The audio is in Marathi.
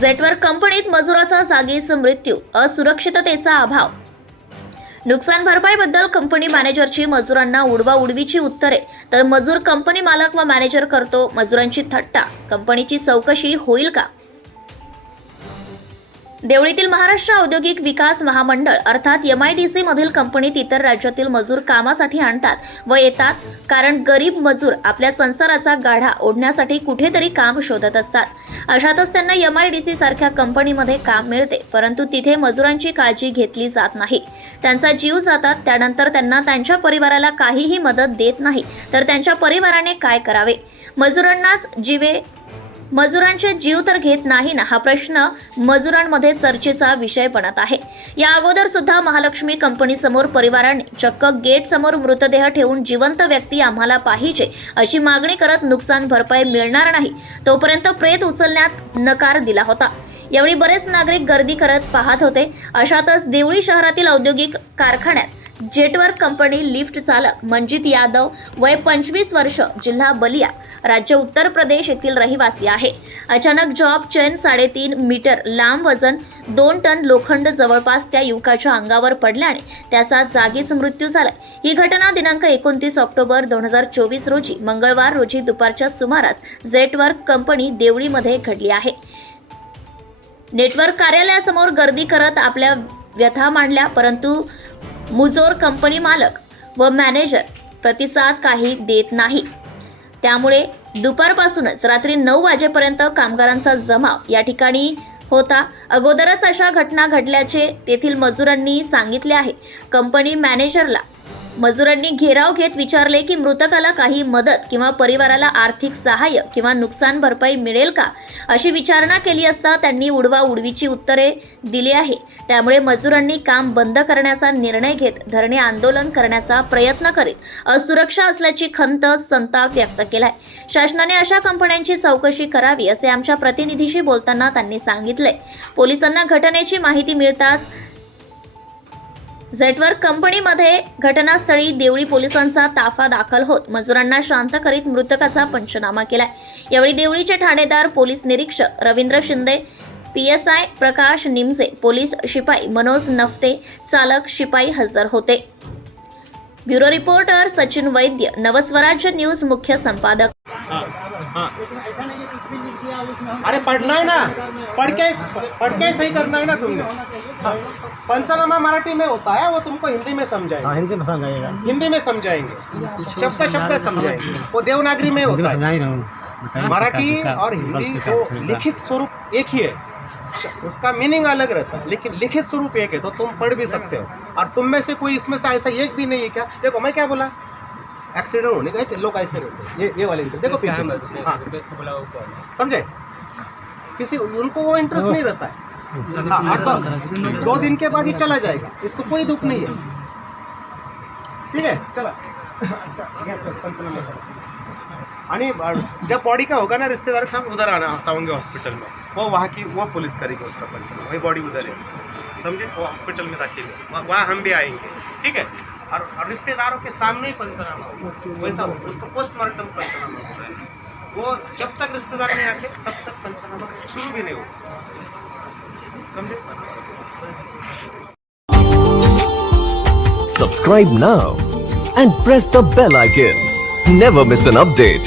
जेटवर कंपनीत मजुराचा जागीच मृत्यू, असुरक्षिततेचा अभाव। नुकसान भरपाईबद्दल कंपनी मॅनेजरची मजुरांना उडवाउडवीची उत्तरे, तर मजूर कंपनी मालक व मॅनेजर करतो मजुरांची थट्टा। कंपनीची चौकशी होईल का? देवळीतील महाराष्ट्र औद्योगिक विकास महामंडळ अर्थात MIDC मधील कंपनीत इतर राज्यातील मजूर कामासाठी आणतात व येतात, कारण गरीब मजूर आपल्या संसाराचा गाढा ओढण्यासाठी कुठेतरी काम शोधत असतात। अशातच त्यांना MIDC सारख्या कंपनीमध्ये काम मिळते, परंतु तिथे मजुरांची काळजी घेतली जात नाही। त्यांचा जीव जातात, त्यानंतर त्यांना त्यांच्या परिवाराला काहीही मदत देत नाही, तर त्यांच्या परिवाराने काय करावे? मजुरांचे जीव तर घेत नाही ना, हा प्रश्न मजुरांमध्ये चर्चेचा विषय बनत आहे। या अगोदर सुद्धा महालक्ष्मी कंपनी समोर परिवाराने चक्क गेट समोर मृतदेह ठेवून जिवंत व्यक्ती आम्हाला पाहिजे अशी मागणी करत नुकसान भरपाई मिळणार नाही तोपर्यंत प्रेत उचलण्यात नकार दिला होता। यावेळी बरेच नागरिक गर्दी करत पाहत होते। अशातच देवळी शहरातील औद्योगिक कारखान्यात जेटवर कंपनी लिफ्ट चालक मंजित यादव वय 25 वर्ष, जिल्हा बलिया, राज्य उत्तर प्रदेश येथील रहिवासी आहे। अचानक जॉब चेन 3.5 मीटर लांब वजन 2 टन लोखंड जवळपास त्या युवकाच्या अंगावर पडल्याने त्याचा जागीच मृत्यू झाला। ही घटना दिनांक 29 ऑक्टोबर 2024 रोजी मंगळवार रोजी दुपारच्या सुमारास जेटवर कंपनी देवळीमध्ये घडली आहे। नेटवर्क कार्यालयासमोर गर्दी करत आपल्या व्यथा मांडल्या, परंतु मुजोर कंपनी मालक व मॅनेजर प्रतिसाद काही देत नाही। त्यामुळे दुपारपासूनच रात्री 9 वाजेपर्यंत कामगारांचा जमाव या ठिकाणी होता। अगोदरच अशा घटना घडल्याचे तेथील मजुरांनी सांगितले आहे। कंपनी मॅनेजरला मजुरांनी घेराव घेत विचारले की मृतकाला काही मदत किंवा परिवाराला आर्थिक सहाय्य किंवा नुकसान भरपाई मिळेल का, अशी विचारणा केली असता त्यांनी उडवाउडवीची उत्तरे दिली आहे। त्यामुळे मजुरांनी काम बंद करण्याचा निर्णय घेत धरणे आंदोलन करण्याचा प्रयत्न करीत असुरक्षा असल्याची खंत, संताप व्यक्त केलाय। शासनाने अशा कंपन्यांची चौकशी करावी असे आमच्या प्रतिनिधीशी बोलताना त्यांनी सांगितले। पोलिसांना घटनेची माहिती मिळताच जेटवर कंपनीमध्ये घटनास्थळी देवळी पोलिसांचा ताफा दाखल होत मजुरांना शांत करीत मृतकाचा पंचनामा केलाय। यावेळी देवळीचे ठाणेदार पोलीस निरीक्षक रवींद्र शिंदे, PSI प्रकाश निमसे, पोलीस शिपाई मनोज नफ्ते, चालक शिपाई हजर होते। ब्युरो रिपोर्टर सचिन वैद्य, नवस्वराज्य न्यूज मुख्य संपादक। अरे पढ़ना है ना, पढ़ के सही करना है ना तुमने। हाँ, पंचनामा मराठी में होता है, वो तुमको हिंदी में समझाएंगे। हाँ, हिंदी में समझाइएगा। हिंदी में समझाएंगे, शब्द समझाएंगे। वो देवनागरी में होता है। मराठी और हिंदी को लिखित स्वरूप एक ही है, उसका मीनिंग अलग रहता है, लेकिन लिखित स्वरूप एक है, तो तुम पढ़ भी सकते हो। और तुम में से कोई इसमें से ऐसा एक भी नहीं है क्या? देखो मैं क्या बोला, एक्सीडेंट होने का लोग ऐसे रहते हैं, ये वाले देखो पीछे। हाँ, समझे? किसी उनको वो इंटरेस्ट नहीं रहता है। हाँ, और तो 2 दिन के बाद ही चला जाएगा, इसको कोई दुख नहीं है। ठीक है, चला। आणि जब बॉडी का होगा ना, रिश्तेदार हम उधर आना सावंगी हॉस्पिटल में, वो वहाँ की वो पुलिस करेगी उसका पंचनामा, वही बॉडी उधर है, समझे? वो हॉस्पिटल में दाखिल है, वहाँ हम भी आएंगे। ठीक है, और रिश्तेदारों के सामने ही पंचनामा होगा, वैसा उसको पोस्टमार्टम पंचनामा होता है। वो जब तक रिश्तेदार नहीं आते तब तक पंचनामा शुरू भी नहीं होगा, समझे? Subscribe now and press the bell icon. Never miss an update.